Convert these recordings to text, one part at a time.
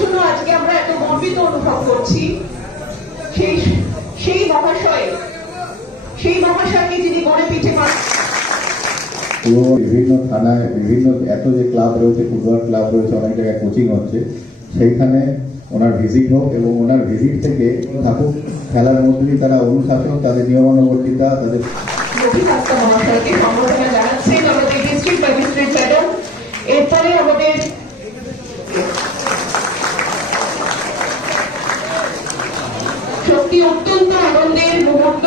জন্য আজকে আমরা এত গর্বিত অনুভব করছি। সেই সেই মহাশয় সেই মহাশয়কে যিনি গড়ে পিঠে বিভিন্ন থানায় বিভিন্ন এত যে ক্লাব রয়েছে ফুটবল ক্লাব রয়েছে অনেক জায়গায় কোচিং হচ্ছে। সেইখানে ওনার ভিজিট হোক এবং ওনার ভিজিট থেকে থাকুক খেলার মধ্যে দিয়ে তারা অনুশাসন তাদের নিয়মানুবর্তিতা তাদের অভিভাবক মহাশয়কে সম্বর্ধনা জানাচ্ছেন আমাদের ডিস্ট্রিক্ট ম্যাজিস্ট্রেট ম্যাডাম এরপরে আমাদের সত্যি অত্যন্ত আনন্দের মুহূর্ত।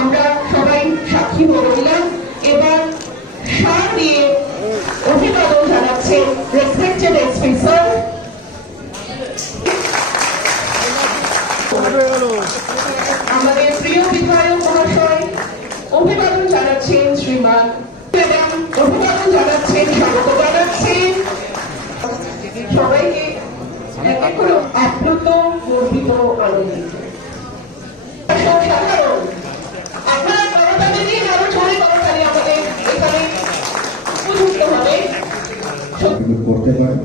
আমরা সবাই সাক্ষী রইলাম। এবার সার দিয়ে অভিবাদন জানাচ্ছে রেসপেক্টেড এসপি স্যার আমাদের প্রিয় বিধায়ক মহাশয় অভিবাদন জানাচ্ছেন শ্রীমান। অভিবাদন জানাচ্ছেন, স্বাগত জানাচ্ছেন সবাইকে আপ্লুত, গর্বিত কিন্তু করতে পারে।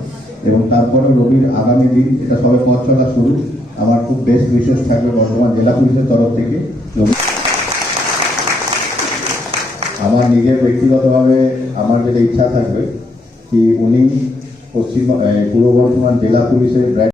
এবং তারপরে রবির আগামী দিন, এটা সবে পথ চলা শুরু, আমার খুব বেস্ট বিশেষ থাকবে বর্ধমান জেলা পুলিশের তরফ থেকে। আমার নিজের ব্যক্তিগতভাবে আমার যেটা ইচ্ছা থাকবে, কি উনি পশ্চিম পূর্ব বর্ধমান জেলা পুলিশের